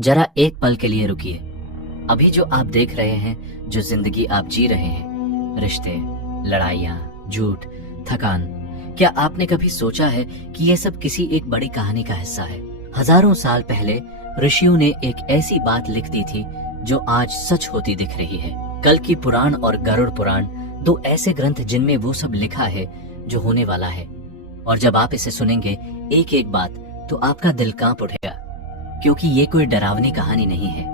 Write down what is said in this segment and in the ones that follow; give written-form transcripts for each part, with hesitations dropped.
जरा एक पल के लिए रुकिए। अभी जो आप देख रहे हैं, जो जिंदगी आप जी रहे हैं, रिश्ते, लड़ाइयाँ, झूठ, थकान, क्या आपने कभी सोचा है कि यह सब किसी एक बड़ी कहानी का हिस्सा है? हजारों साल पहले ऋषियों ने एक ऐसी बात लिख दी थी जो आज सच होती दिख रही है। कल की पुराण और गरुड़ पुराण, दो ऐसे ग्रंथ जिनमें वो सब लिखा है जो होने वाला है। और जब आप इसे सुनेंगे एक एक बात, तो आपका दिल कांप उठेगा, क्योंकि ये कोई डरावनी कहानी नहीं है,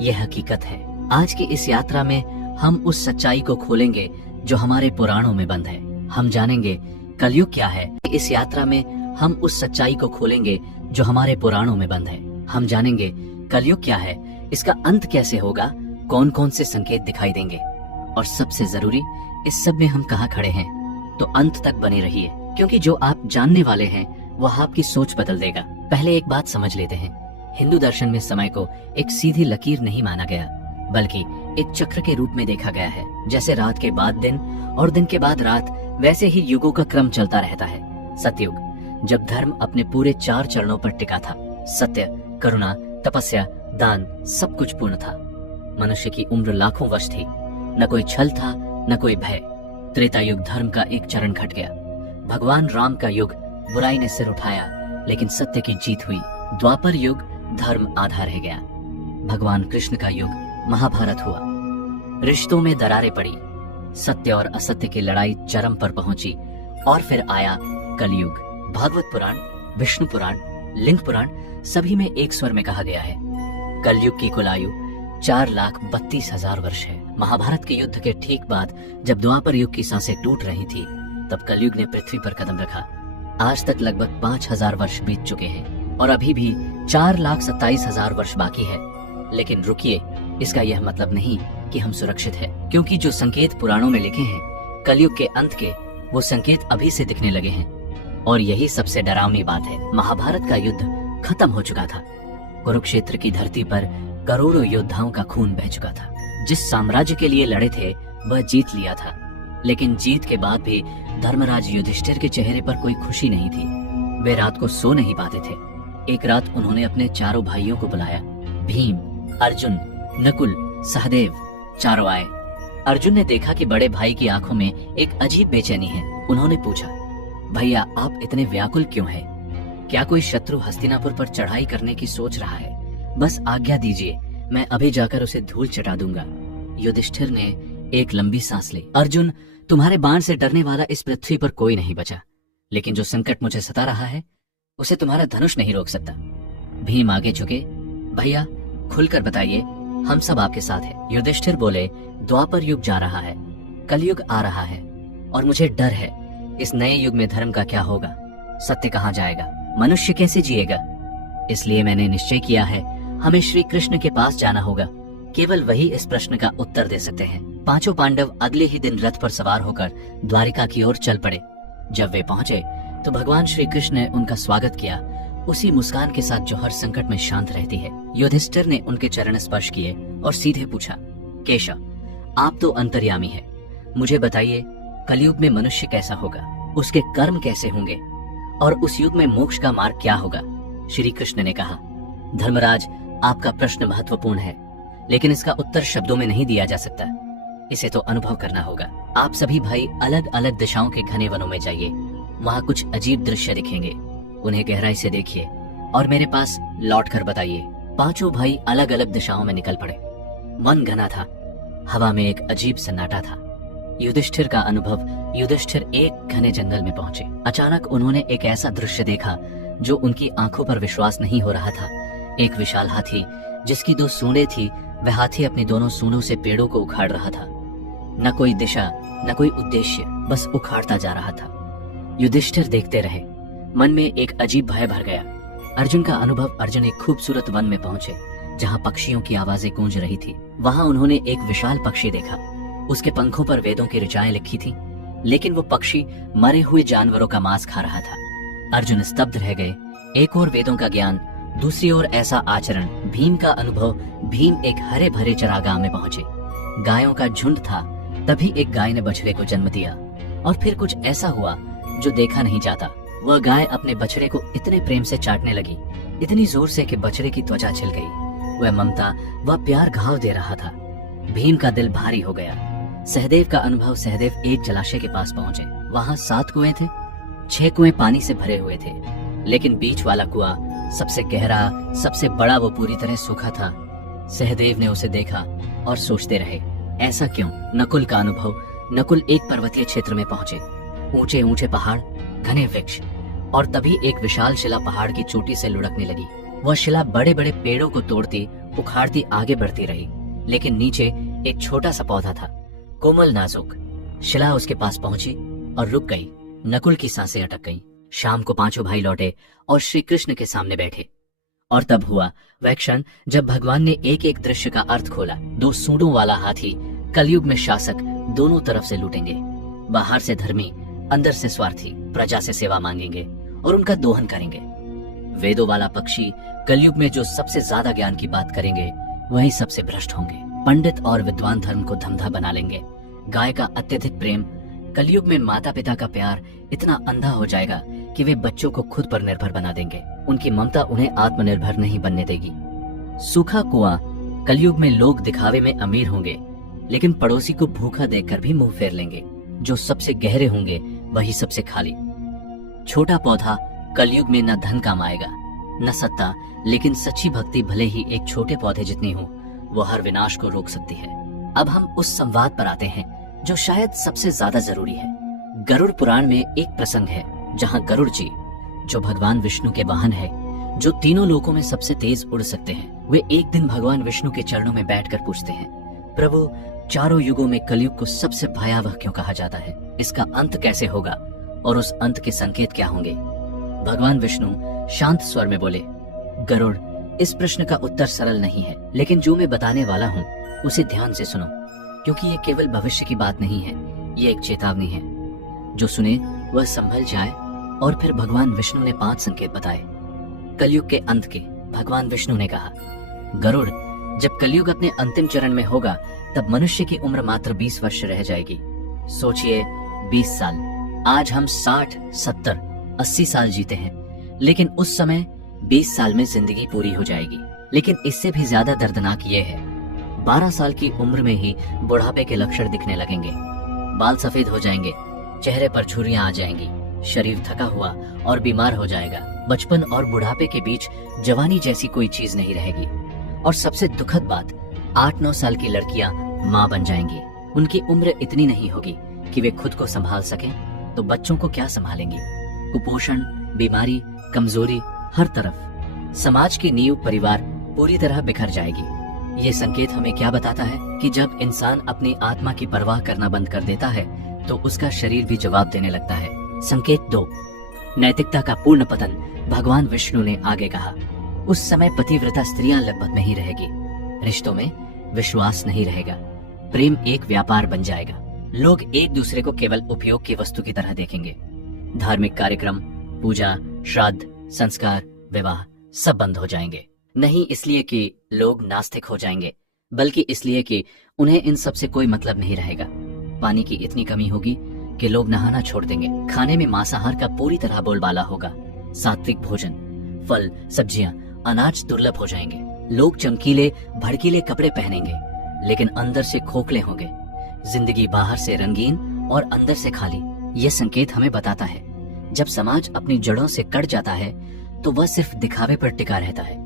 ये हकीकत है। आज की इस यात्रा में हम उस सच्चाई को खोलेंगे जो हमारे पुराणों में बंद है। हम जानेंगे कलयुग क्या है। इस यात्रा में हम उस सच्चाई को खोलेंगे जो हमारे पुराणों में बंद है। हम जानेंगे कलयुग क्या है, इसका अंत कैसे होगा, कौन कौन से संकेत दिखाई देंगे, और सबसे जरूरी, इस सब में हम कहाँ खड़े हैं। तो अंत तक बने रहिए, क्योंकि जो आप जानने वाले हैं वह आपकी सोच बदल देगा। पहले एक बात समझ लेते हैं। हिंदू दर्शन में समय को एक सीधी लकीर नहीं माना गया, बल्कि एक चक्र के रूप में देखा गया है। जैसे रात के बाद दिन और दिन के बाद रात, वैसे ही युगों का क्रम चलता रहता है। सतयुग, जब धर्म अपने पूरे 4 चरणों पर टिका था, सत्य, करुणा, तपस्या, दान, सब कुछ पूर्ण था। मनुष्य की उम्र लाखों वर्ष थी, न कोई छल था, न कोई भय। त्रेता युग धर्म का एक चरण घट गया। भगवान राम का युग, बुराई ने सिर उठाया, लेकिन सत्य की जीत हुई। द्वापर युग, धर्म आधा रह गया। भगवान कृष्ण का युग, महाभारत हुआ। रिश्तों में दरारें पड़ी, सत्य और असत्य की लड़ाई चरम पर पहुंची। और फिर आया कलयुग। भागवत पुराण, विष्णु पुराण, लिंग पुराण, सभी में एक स्वर में कहा गया है, कलयुग की कुल आयु 4,32,000 वर्ष है। महाभारत के युद्ध के ठीक बाद जब द्वापर युग की सांसें टूट रही थी, तब कलयुग ने पृथ्वी पर कदम रखा। आज तक लगभग 5,000 वर्ष बीत चुके हैं और अभी भी 4,27,000 वर्ष बाकी है। लेकिन रुकिए, इसका यह मतलब नहीं कि हम सुरक्षित हैं, क्योंकि जो संकेत पुराणों में लिखे हैं कलयुग के अंत के, वो संकेत अभी से दिखने लगे हैं। और यही सबसे डरावनी बात है। महाभारत का युद्ध खत्म हो चुका था। कुरुक्षेत्र की धरती पर करोड़ों योद्धाओं का खून बह चुका था। जिस साम्राज्य के लिए लड़े थे वह जीत लिया था, लेकिन जीत के बाद भी धर्मराज युधिष्ठिर के चेहरे पर कोई खुशी नहीं थी। वे रात को सो नहीं पाते थे। एक रात उन्होंने अपने चारों भाइयों को बुलाया। भीम, अर्जुन, नकुल, सहदेव, चारों आए। अर्जुन ने देखा कि बड़े भाई की आंखों में एक अजीब बेचैनी है। उन्होंने पूछा, भैया आप इतने व्याकुल क्यों हैं? क्या कोई शत्रु हस्तिनापुर पर चढ़ाई करने की सोच रहा है? बस आज्ञा दीजिए, मैं अभी जाकर उसे धूल चटा दूंगा। युधिष्ठिर ने एक लंबी सांस ली। अर्जुन, तुम्हारे बाण से डरने वाला इस पृथ्वी पर कोई नहीं बचा, लेकिन जो संकट मुझे सता रहा है उसे तुम्हारा धनुष नहीं रोक सकता। भीम आगे झुके। भैया खुलकर बताइए, हम सब आपके साथ हैं। युधिष्ठिर बोले, द्वापर युग जा रहा है, कलयुग आ रहा है, और मुझे डर है इस नए युग में धर्म का क्या होगा, सत्य कहाँ जाएगा, मनुष्य कैसे जिएगा। इसलिए मैंने निश्चय किया है, हमें श्री कृष्ण के पास जाना होगा। केवल वही इस प्रश्न का उत्तर दे सकते हैं। 5 पांडव अगले ही दिन रथ पर सवार होकर द्वारिका की ओर चल पड़े। जब वे पहुंचे तो भगवान श्री कृष्ण ने उनका स्वागत किया, उसी मुस्कान के साथ जो हर संकट में शांत रहती है। युधिष्ठिर ने उनके चरण स्पर्श किए और सीधे पूछा, केशव, आप तो अंतर्यामी है, मुझे बताइए कलयुग में मनुष्य कैसा होगा, उसके कर्म कैसे होंगे, और उस युग में मोक्ष का मार्ग क्या होगा। श्री कृष्ण ने कहा, धर्मराज, आपका प्रश्न महत्वपूर्ण है, लेकिन इसका उत्तर शब्दों में नहीं दिया जा सकता, इसे तो अनुभव करना होगा। आप सभी भाई अलग अलग दिशाओं के घने वनों में जाइए, वहाँ कुछ अजीब दृश्य दिखेंगे, उन्हें गहराई से देखिए और मेरे पास लौट कर बताइए। 5 भाई अलग अलग दिशाओं में निकल पड़े। वन घना था, हवा में एक अजीब सन्नाटा था। युधिष्ठिर का अनुभव, युधिष्ठिर एक घने जंगल में पहुंचे। अचानक उन्होंने एक ऐसा दृश्य देखा जो उनकी आंखों पर विश्वास नहीं हो रहा था। एक विशाल हाथी, जिसकी 2 सूंडें थी, वह हाथी अपनी दोनों सूंडों से पेड़ों को उखाड़ रहा था। न कोई दिशा, न कोई उद्देश्य, बस उखाड़ता जा रहा था। युधिष्ठिर देखते रहे, मन में एक अजीब भय भर गया। अर्जुन का अनुभव, अर्जुन एक खूबसूरत वन में पहुंचे जहां पक्षियों की आवाजें गूंज रही थी। वहां उन्होंने एक विशाल पक्षी देखा। उसके पंखों पर वेदों की ऋचाएं लिखी थी, लेकिन वो पक्षी मरे हुए जानवरों का मांस खा रहा था। अर्जुन स्तब्ध रह गए। एक और वेदों का ज्ञान, दूसरी ओर ऐसा आचरण। भीम का अनुभव, भीम एक हरे भरे चरागाह में पहुंचे। गायों का झुंड था। तभी एक गाय ने बछड़े को जन्म दिया, और फिर कुछ ऐसा हुआ जो देखा नहीं जाता। वह गाय अपने बछड़े को इतने प्रेम से चाटने लगी, इतनी जोर से कि बछड़े की त्वचा छिल गई। वह ममता, वह प्यार घाव दे रहा था। भीम का दिल भारी हो गया। सहदेव का अनुभव। सहदेव एक जलाशय के पास पहुंचे। वहां 7 कुएं थे। 6 कुएं पानी से भरे हुए थे, लेकिन बीच वाला कुआं सबसे गहरा, सबसे बड़ा, वो पूरी तरह सूखा था। सहदेव ने उसे देखा और सोचते रहे, ऐसा क्यों? नकुल का अनुभव। नकुल एक पर्वतीय क्षेत्र में पहुंचे। ऊंचे ऊंचे पहाड़, घने वृक्ष, और तभी एक विशाल शिला पहाड़ की चोटी से लुढ़कने लगी। वह शिला बड़े बड़े पेड़ों को तोड़ती, उखाड़ती आगे बढ़ती रही, लेकिन नीचे एक छोटा सा पौधा था, कोमल नाजुक। शिला उसके पास पहुंची और रुक गई। नकुल की सांसें अटक गईं। शाम को 5 भाई लौटे और श्री कृष्ण के सामने बैठे। और तब हुआ वह क्षण जब भगवान ने एक एक दृश्य का अर्थ खोला। 2 सूंडों वाला हाथी, कलयुग में शासक, दोनों तरफ से लूटेंगे। बाहर से धर्मी, अंदर से स्वार्थी, प्रजा से सेवा मांगेंगे और उनका दोहन करेंगे। वेदों वाला पक्षी, कलयुग में जो सबसे ज्यादा ज्ञान की बात करेंगे वही सबसे भ्रष्ट होंगे। पंडित और विद्वान धर्म को धमधा बना लेंगे। गाय का अत्यधिक प्रेम, कलयुग में माता पिता का प्यार इतना अंधा हो जाएगा कि वे बच्चों को खुद पर निर्भर बना देंगे। उनकी ममता उन्हें आत्मनिर्भर नहीं बनने देगी। सूखा कुआं, कलयुग में लोग दिखावे में अमीर होंगे, लेकिन पड़ोसी को भूखा देखकर भी मुंह फेर लेंगे। जो सबसे गहरे होंगे वही सबसे खाली। छोटा पौधा, कलयुग में न धन काम आएगा न सत्ता, लेकिन सच्ची भक्ति भले ही एक छोटे पौधे जितनी हो, वो हर विनाश को रोक सकती है। अब हम उस संवाद पर आते हैं जो शायद सबसे ज्यादा जरूरी है। गरुड़ पुराण में एक प्रसंग है जहाँ गरुड़ जी, जो भगवान विष्णु के वाहन है, जो तीनों लोकों में सबसे तेज उड़ सकते हैं, वे एक दिन भगवान विष्णु के चरणों में बैठकर पूछते हैं, प्रभु, चारों युगों में कलयुग को सबसे भयावह क्यों कहा जाता है? इसका अंत कैसे होगा और उस अंत के संकेत क्या होंगे? भगवान विष्णु शांत स्वर में बोले, गरुड़, इस प्रश्न का उत्तर सरल नहीं है, लेकिन जो मैं बताने वाला हूँ उसे ध्यान से सुनो, क्योंकि ये केवल भविष्य की बात नहीं है, ये एक चेतावनी है। जो सुने वह संभल जाए। और फिर भगवान विष्णु ने 5 संकेत बताए। कलयुग के अंत के। भगवान विष्णु ने कहा, गरुड़, जब कलयुग अपने अंतिम चरण में होगा तब मनुष्य की उम्र मात्र 20 वर्ष रह जाएगी। सोचिए, 20 साल। आज हम 60, 70, 80 साल जीते हैं, लेकिन उस समय 20 साल में जिंदगी पूरी हो जाएगी। लेकिन इससे भी ज्यादा दर्दनाक ये है, 12 साल की उम्र में ही बुढ़ापे के लक्षण दिखने लगेंगे। बाल सफेद हो जाएंगे, चेहरे पर झुर्रियां आ जाएंगी, शरीर थका हुआ और बीमार हो जाएगा। बचपन और बुढ़ापे के बीच जवानी जैसी कोई चीज नहीं रहेगी। और सबसे दुखद बात, 8-9 साल की लड़कियां माँ बन जाएंगी। उनकी उम्र इतनी नहीं होगी कि वे खुद को संभाल सकें, तो बच्चों को क्या संभालेंगी? कुपोषण, बीमारी, कमजोरी, हर तरफ। समाज की नींव, परिवार पूरी तरह बिखर जाएगी। ये संकेत हमें क्या बताता है कि जब इंसान अपनी आत्मा की परवाह करना बंद कर देता है तो उसका शरीर भी जवाब देने लगता है। संकेत 2, नैतिकता का पूर्ण पतन। भगवान विष्णु ने आगे कहा, उस समय पतिव्रता स्त्रियां लगभग नहीं रहेगी, रिश्तों में विश्वास नहीं रहेगा, प्रेम एक व्यापार बन जाएगा। लोग एक दूसरे को केवल उपयोग की वस्तु की तरह देखेंगे। धार्मिक कार्यक्रम, पूजा, श्राद्ध, संस्कार, विवाह सब बंद हो जाएंगे। नहीं इसलिए कि लोग नास्तिक हो जाएंगे, बल्कि इसलिए कि उन्हें इन सब से कोई मतलब नहीं रहेगा। पानी की इतनी कमी होगी कि लोग नहाना छोड़ देंगे। खाने में मांसाहार का पूरी तरह बोलबाला होगा। सात्विक भोजन, फल, सब्जियां, अनाज दुर्लभ हो जाएंगे। लोग चमकीले, भड़कीले कपड़े पहनेंगे, लेकिन अंदर से खोखले होंगे। जिंदगी बाहर से रंगीन और अंदर से खाली। यह संकेत हमें बताता है, जब समाज अपनी जड़ों से कट जाता है तो वह सिर्फ दिखावे पर टिका रहता है,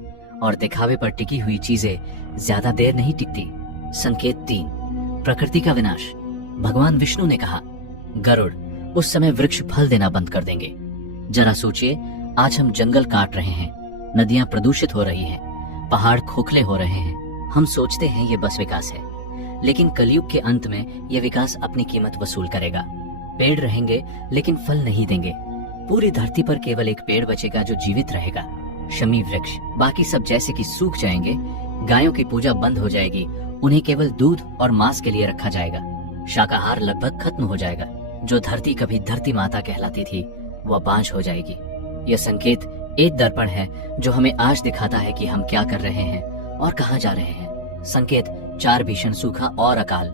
और दिखावे पर टिकी हुई चीजें ज्यादा देर नहीं टिकती। संकेत 3, प्रकृति का विनाश। भगवान विष्णु ने कहा, गरुड़, उस समय वृक्ष फल देना बंद कर देंगे। जरा सोचिए, आज हम जंगल काट रहे हैं, नदियां प्रदूषित हो रही हैं, पहाड़ खोखले हो रहे हैं। हम सोचते हैं ये बस विकास है, लेकिन कलयुग के अंत में यह विकास अपनी कीमत वसूल करेगा। पेड़ रहेंगे लेकिन फल नहीं देंगे। पूरी धरती पर केवल एक पेड़ बचेगा जो जीवित रहेगा, शमी वृक्ष। बाकी सब जैसे कि सूख जाएंगे। गायों की पूजा बंद हो जाएगी, उन्हें केवल दूध और मांस के लिए रखा जाएगा। शाकाहार लगभग खत्म हो जाएगा। जो धरती कभी धरती माता कहलाती थी वह बांझ हो जाएगी। यह संकेत एक दर्पण है जो हमें आज दिखाता है कि हम क्या कर रहे हैं और कहां जा रहे हैं। संकेत 4, भीषण सूखा और अकाल।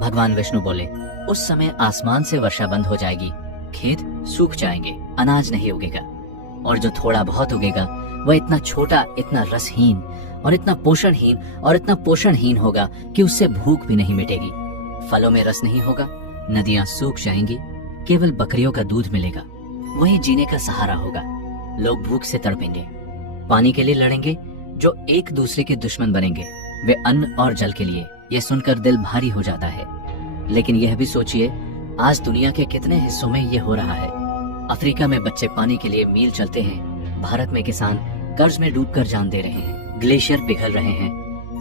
भगवान विष्णु बोले, उस समय आसमान से वर्षा बंद हो जाएगी, खेत सूख जाएंगे, अनाज नहीं उगेगा, और जो थोड़ा बहुत उगेगा वह इतना छोटा, इतना रसहीन और इतना पोषणहीन होगा कि उससे भूख भी नहीं मिटेगी। फलों में रस नहीं होगा, नदियां सूख जाएंगी, केवल बकरियों का दूध मिलेगा, वही जीने का सहारा होगा। लोग भूख से तड़पेंगे, पानी के लिए लड़ेंगे, जो एक दूसरे के दुश्मन बनेंगे, वे अन्न और जल के लिए। यह सुनकर दिल भारी हो जाता है। लेकिन यह भी सोचिए, आज दुनिया के कितने हिस्सों में यह हो रहा है। अफ्रीका में बच्चे पानी के लिए मील चलते हैं, भारत में किसान कर्ज में डूबकर जान दे रहे हैं, ग्लेशियर पिघल रहे हैं,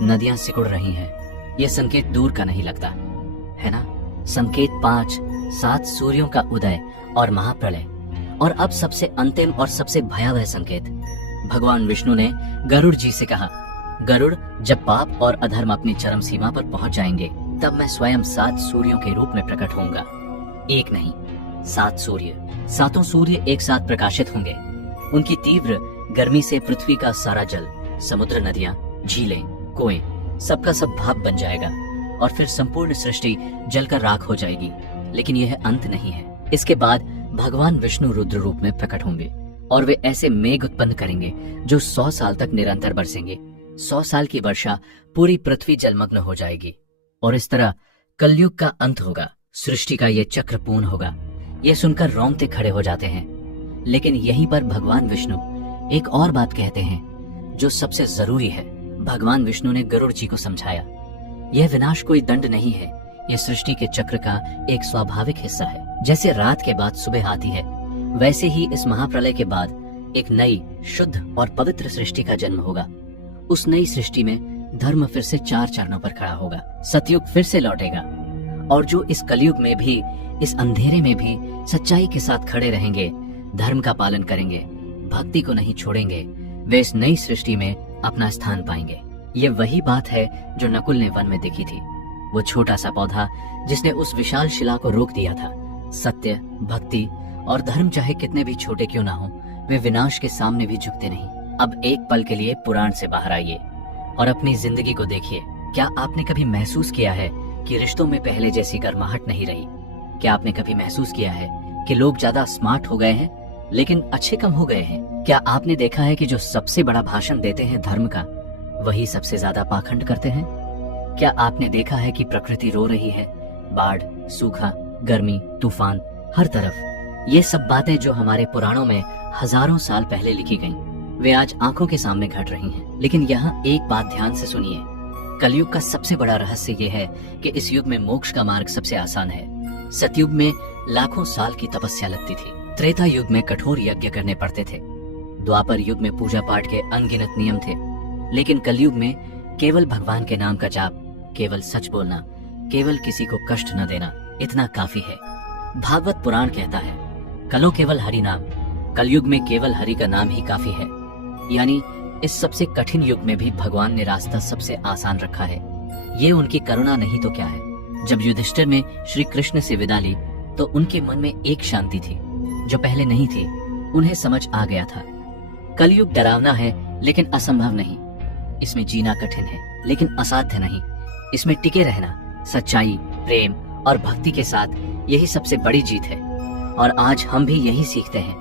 नदियां सिकुड़ रही हैं। यह संकेत दूर का नहीं लगता है ना? संकेत 5-7 सूर्यों का उदय और महाप्रलय। और अब सबसे अंतिम और सबसे भयावह संकेत। भगवान विष्णु ने गरुड़ जी से कहा, गरुड़, जब पाप और अधर्म अपनी चरम सीमा पर पहुंच जाएंगे, तब मैं स्वयं 7 सूर्यों के रूप में प्रकट होऊंगा। एक नहीं, 7 सूर्य। 7 सूर्य एक साथ प्रकाशित होंगे। उनकी तीव्र गर्मी से पृथ्वी का सारा जल, समुद्र, नदियां, झीलें, कुएं, सबका सब भाप बन जाएगा और फिर संपूर्ण सृष्टि जलकर राख हो जाएगी। लेकिन यह अंत नहीं है। इसके बाद भगवान विष्णु रुद्र रूप में प्रकट होंगे और वे ऐसे मेघ उत्पन्न करेंगे जो 100 साल तक निरंतर बरसेंगे। 100 साल की वर्षा, पूरी पृथ्वी जलमग्न हो जाएगी और इस तरह कलयुग का अंत होगा। सृष्टि का ये चक्र पूर्ण होगा। यह सुनकर रोंगटे खड़े हो जाते हैं। लेकिन यहीं पर भगवान विष्णु एक और बात कहते हैं जो सबसे जरूरी है। भगवान विष्णु ने गरुड़ जी को समझाया, यह विनाश कोई दंड नहीं है, यह सृष्टि के चक्र का एक स्वाभाविक हिस्सा है। जैसे रात के बाद सुबह आती है, वैसे ही इस महाप्रलय के बाद एक नई, शुद्ध और पवित्र सृष्टि का जन्म होगा। उस नई सृष्टि में धर्म फिर से 4 चरणों पर खड़ा होगा। सतयुग फिर से लौटेगा और जो इस कलयुग में भी, इस अंधेरे में भी सच्चाई के साथ खड़े रहेंगे, धर्म का पालन करेंगे, भक्ति को नहीं छोड़ेंगे, वे इस नई सृष्टि में अपना स्थान पाएंगे। ये वही बात है जो नकुल ने वन में देखी थी। वो छोटा सा पौधा जिसने उस विशाल शिला को रोक दिया था। सत्य, भक्ति और धर्म चाहे कितने भी छोटे क्यों ना हो, वे विनाश के सामने भी झुकते नहीं। अब एक पल के लिए पुराण से बाहर आइए और अपनी जिंदगी को देखिए। क्या आपने कभी महसूस किया है कि रिश्तों में पहले जैसी गर्माहट नहीं रही? क्या आपने कभी महसूस किया है कि लोग ज्यादा स्मार्ट हो गए हैं लेकिन अच्छे कम हो गए हैं? क्या आपने देखा है कि जो सबसे बड़ा भाषण देते हैं धर्म का, वही सबसे ज्यादा पाखंड करते हैं? क्या आपने देखा है कि प्रकृति रो रही है? बाढ़, सूखा, गर्मी, तूफान, हर तरफ। ये सब बातें जो हमारे पुराणों में हजारों साल पहले लिखी गईं, वे आज आंखों के सामने घट रही हैं। लेकिन यहाँ एक बात ध्यान से सुनिए। कलयुग का सबसे बड़ा रहस्य ये है कि इस युग में मोक्ष का मार्ग सबसे आसान है। सतयुग में लाखों साल की तपस्या लगती थी। त्रेता युग में कठोर यज्ञ करने पड़ते थे। द्वापर युग में पूजा पाठ के अनगिनत नियम थे। लेकिन कलयुग में केवल भगवान के नाम का जाप, केवल सच बोलना, केवल किसी को कष्ट न देना, इतना काफी है। भागवत पुराण कहता है, कलो केवल हरि नाम। कलयुग में केवल हरि का नाम ही काफी है। यानी इस सबसे कठिन युग में भी भगवान ने रास्ता सबसे आसान रखा है। ये उनकी करुणा नहीं तो क्या है। जब युधिष्ठिर ने श्री कृष्ण से विदा ली तो उनके मन में एक शांति थी जो पहले नहीं थी। उन्हें समझ आ गया था, कलयुग डरावना है लेकिन असंभव नहीं। इसमें जीना कठिन है लेकिन असाध्य नहीं। इसमें टिके रहना, सच्चाई, प्रेम और भक्ति के साथ, यही सबसे बड़ी जीत है। और आज हम भी यही सीखते हैं।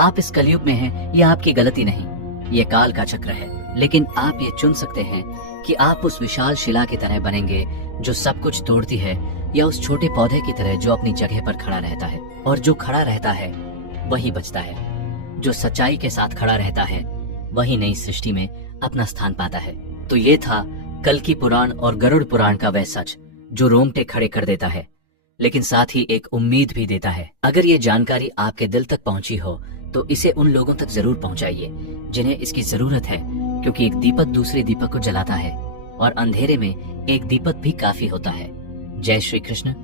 आप इस कलयुग में हैं, यह आपकी गलती नहीं, ये काल का चक्र है। लेकिन आप ये चुन सकते हैं कि आप उस विशाल शिला की तरह बनेंगे जो सब कुछ तोड़ती है, या उस छोटे पौधे की तरह जो अपनी जगह पर खड़ा रहता है। और जो खड़ा रहता है वही बचता है। जो सच्चाई के साथ खड़ा रहता है वही नई सृष्टि में अपना स्थान पाता है। तो ये था कल्कि पुराण और गरुड़ पुराण का वह सच जो रोंगटे खड़े कर देता है, लेकिन साथ ही एक उम्मीद भी देता है। अगर ये जानकारी आपके दिल तक पहुंची हो तो इसे उन लोगों तक जरूर पहुंचाइए जिन्हें इसकी जरूरत है, क्योंकि एक दीपक दूसरे दीपक को जलाता है और अंधेरे में एक दीपक भी काफी होता है। जय श्री कृष्ण।